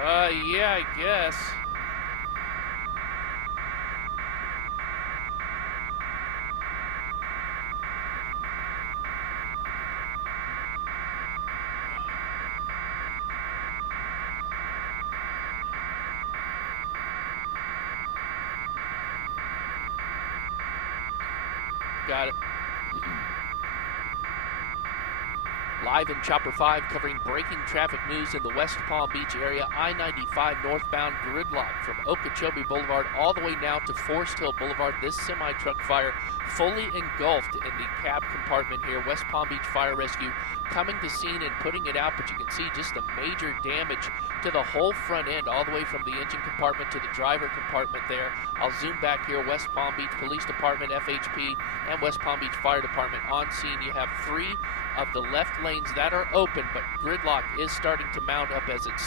Yeah, I guess. Got it. Live in Chopper 5, covering breaking traffic news in the West Palm Beach area. I-95 northbound gridlock from Okeechobee Boulevard all the way now to Forest Hill Boulevard. This semi-truck fire fully engulfed in the cab compartment here. West Palm Beach Fire Rescue coming to scene and putting it out, but you can see just the major damage to the whole front end, all the way from the engine compartment to the driver compartment there. I'll zoom back here. West Palm Beach Police Department, FHP, and West Palm Beach Fire Department on scene. You have 3 of the left lanes that are open, but gridlock is starting to mount up as it